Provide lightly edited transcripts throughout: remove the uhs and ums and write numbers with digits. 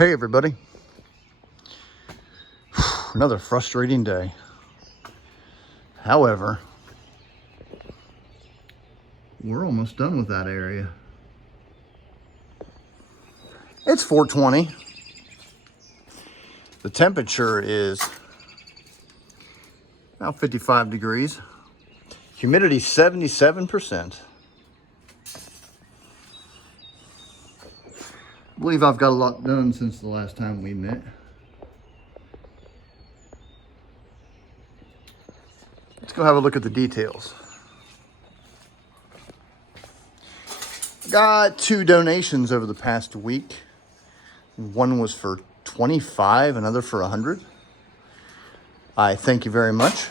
Hey everybody. Another frustrating day. However, we're almost done with that area. It's 4:20. The temperature is about 55 degrees. Humidity 77%. I believe I've got a lot done since the last time we met. Let's go have a look at the details. Got 2 donations over the past week. One was for 25, another for 100. I thank you very much.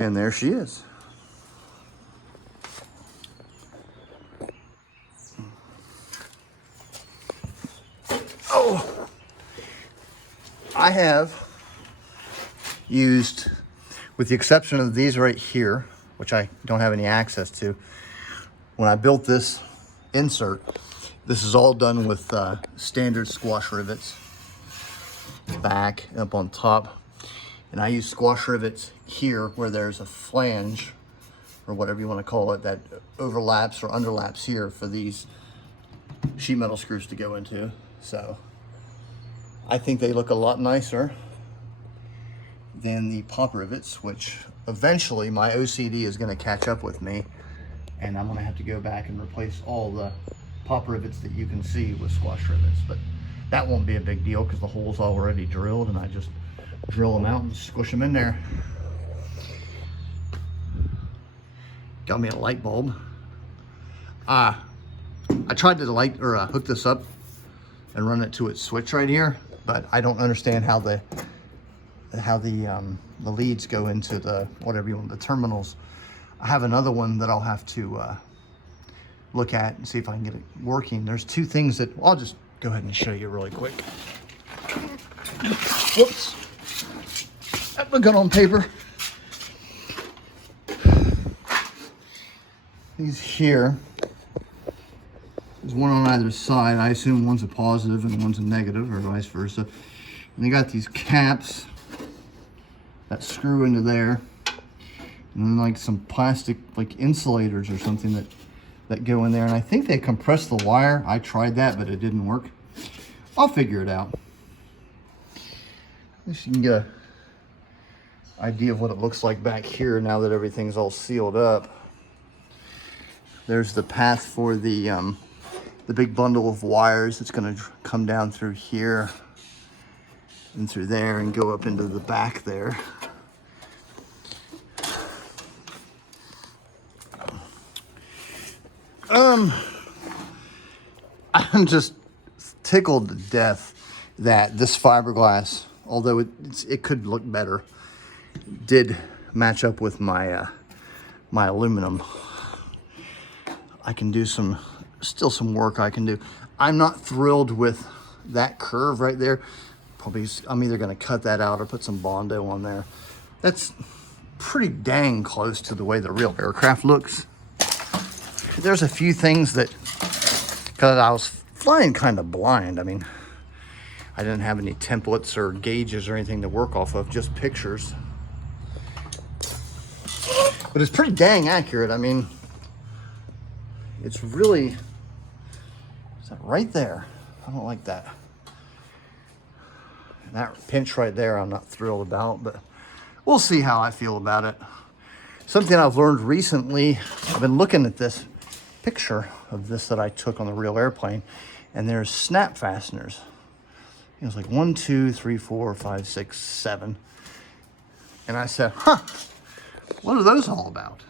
And there she is. Oh, I have used, with the exception of these right here, which I don't have any access to, when I built this insert, this is all done with standard squash rivets, back and up on top. And I use squash rivets here where there's a flange, or whatever you want to call it, that overlaps or underlaps here for these sheet metal screws to go into. So I think they look a lot nicer than the pop rivets, which eventually my OCD is going to catch up with me, and I'm going to have to go back and replace all the pop rivets that you can see with squash rivets. But that won't be a big deal because the hole's already drilled and I just drill them out and squish them in there. Got me a light bulb. I tried to hook this up and run it to its switch right here, but I don't understand how the leads go into the whatever you want, the terminals. I have another one that I'll have to look at and see if I can get it working. There's 2 things that I'll just go ahead and show you really quick. Whoops. That looked good on paper. These here, there's one on either side. I assume one's a positive and one's a negative, or vice versa. And they got these caps that screw into there, and then like some plastic like insulators or something that go in there. And I think they compress the wire. I tried that, but it didn't work. I'll figure it out. At least you can get an idea of what it looks like back here now that everything's all sealed up. There's the path for the big bundle of wires. It's going to come down through here and through there and go up into the back there. I'm just tickled to death that this fiberglass, although it could look better, did match up with my my aluminum. I can do still some work I can do. I'm not thrilled with that curve right there. Probably I'm either going to cut that out or put some Bondo on there. That's pretty dang close to the way the real aircraft looks. There's a few things that, because I was flying kind of blind. I mean, I didn't have any templates or gauges or anything to work off of, just pictures. But it's pretty dang accurate. I mean, it's really, is that right there? I don't like that. And that pinch right there, I'm not thrilled about, but we'll see how I feel about it. Something I've learned recently, I've been looking at this picture of this that I took on the real airplane, and there's snap fasteners. It was like 1, 2, 3, 4, 5, 6, 7. And I said, huh, what are those all about?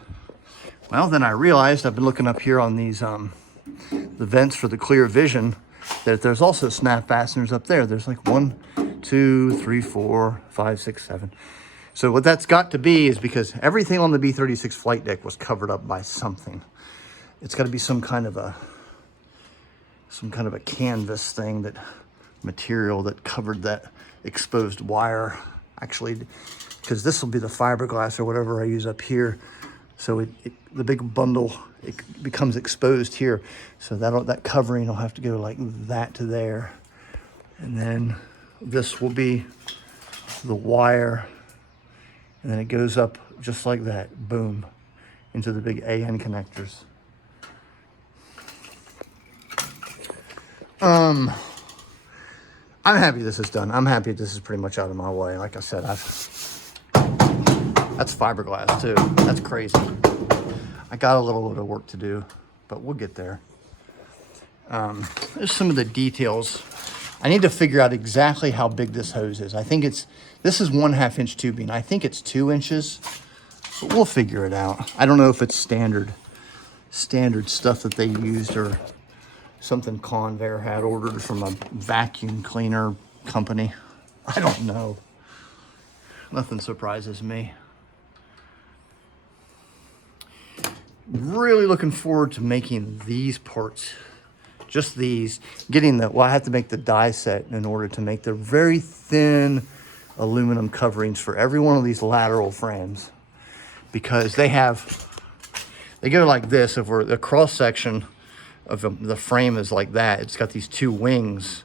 Well, then I realized, I've been looking up here on these, the vents for the clear vision, that there's also snap fasteners up there. There's like 1, 2, 3, 4, 5, 6, 7. So what that's got to be is because everything on the B-36 flight deck was covered up by something. It's got to be some kind of a canvas thing, that material that covered that exposed wire. Actually, because this will be the fiberglass or whatever I use up here. So the big bundle, it becomes exposed here. So that covering will have to go like that to there. And then this will be the wire. And then it goes up just like that, boom, into the big AN connectors. I'm happy this is done. I'm happy this is pretty much out of my way. Like I said, that's fiberglass too. That's crazy. I got a little bit of work to do, but we'll get there. There's some of the details. I need to figure out exactly how big this hose is. I think this is 1/2 inch tubing. I think it's 2 inches, but we'll figure it out. I don't know if it's standard stuff that they used or something Convair had ordered from a vacuum cleaner company. I don't know. Nothing surprises me. Really looking forward to making these parts. Just these. Well, I have to make the die set in order to make the very thin aluminum coverings for every one of these lateral frames. Because they go like this. If the cross section of the frame is like that, it's got these 2 wings,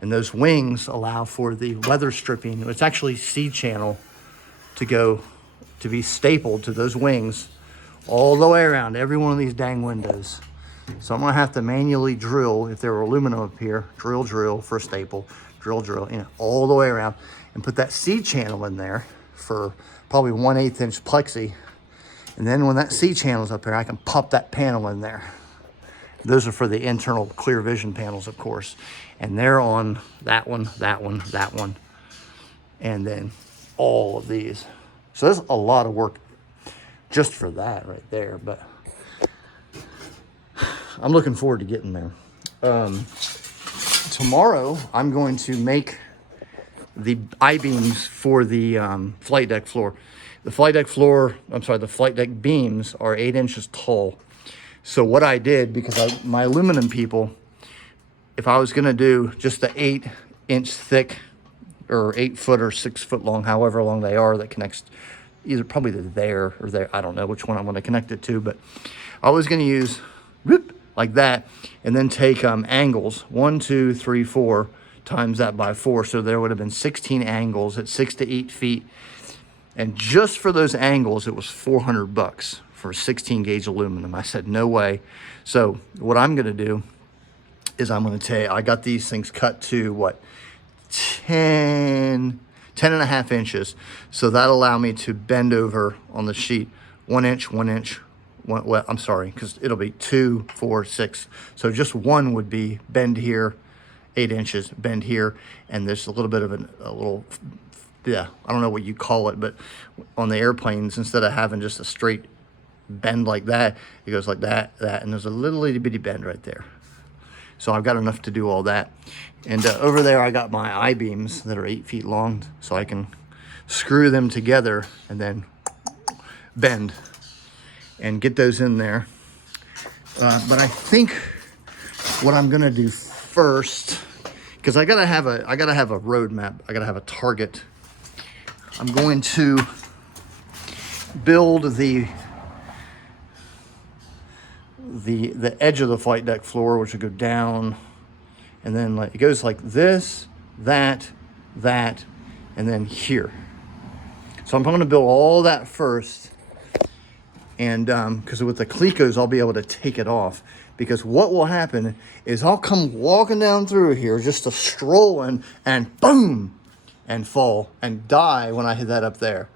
and those wings allow for the weather stripping. It's actually C-channel to be stapled to those wings all the way around every one of these dang windows. So I'm gonna have to manually drill, if there were aluminum up here, drill for a staple, drill, all the way around, and put that C-channel in there for probably 1/8 inch plexi. And then when that C-channel's up there, I can pop that panel in there. Those are for the internal clear vision panels, of course. And they're on that one, and then all of these. So there's a lot of work just for that right there, but I'm looking forward to getting there. Tomorrow, I'm going to make the I-beams for the flight deck floor. The flight deck beams are 8 inches tall. So what I did, because my aluminum people, if I was gonna do just the 8 inch thick, or 8 foot or 6 foot long, however long they are, that connects either probably to there or there, I don't know which one I'm gonna connect it to, but I was gonna use like that, and then take angles, 1, 2, 3, 4, times that by 4. So there would have been 16 angles at 6 to 8 feet. And just for those angles, it was $400 for 16 gauge aluminum. I said, no way. So what I'm gonna do is I got these things cut to 10 and a half inches. So that'll allow me to bend over on the sheet 1 inch, well, I'm sorry, because it'll be 2, 4, 6. So just one would be bend here, 8 inches, bend here, and there's a little bit of I don't know what you call it, but on the airplanes, instead of having just a straight bend like that, it goes like that, and there's a little itty bitty bend right there. So I've got enough to do all that. And over there, I got my I-beams that are 8 feet long, so I can screw them together and then bend and get those in there. But I think what I'm gonna do first, because I gotta have a roadmap, I gotta have a target. I'm going to build the edge of the flight deck floor, which will go down, and then it goes like this, that, and then here. So I'm going to build all that first, and because with the Clecos, I'll be able to take it off. Because what will happen is I'll come walking down through here, just a strolling, and boom, and fall and die when I hit that up there.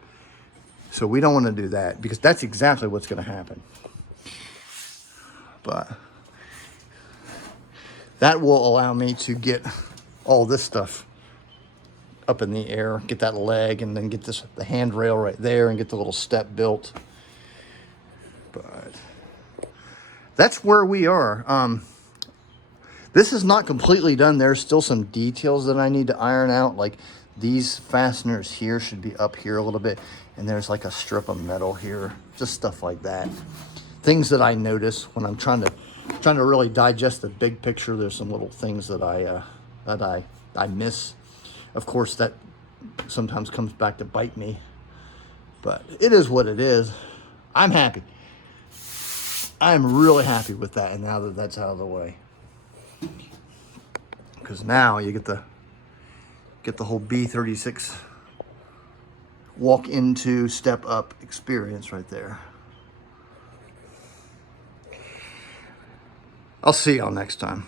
So we don't want to do that, because that's exactly what's going to happen. But that will allow me to get all this stuff up in the air, get that leg, and then get the handrail right there, and get the little step built. But that's where we are. This is not completely done. There's still some details that I need to iron out. Like these fasteners here should be up here a little bit, and there's like a strip of metal here, just stuff like that. Things that I notice when I'm trying to really digest the big picture. There's some little things that I miss. Of course, that sometimes comes back to bite me, but it is what it is. I'm happy. I'm really happy with that, and now that that's out of the way. Because now you get the whole B-36 walk into, step up experience right there. I'll see y'all next time.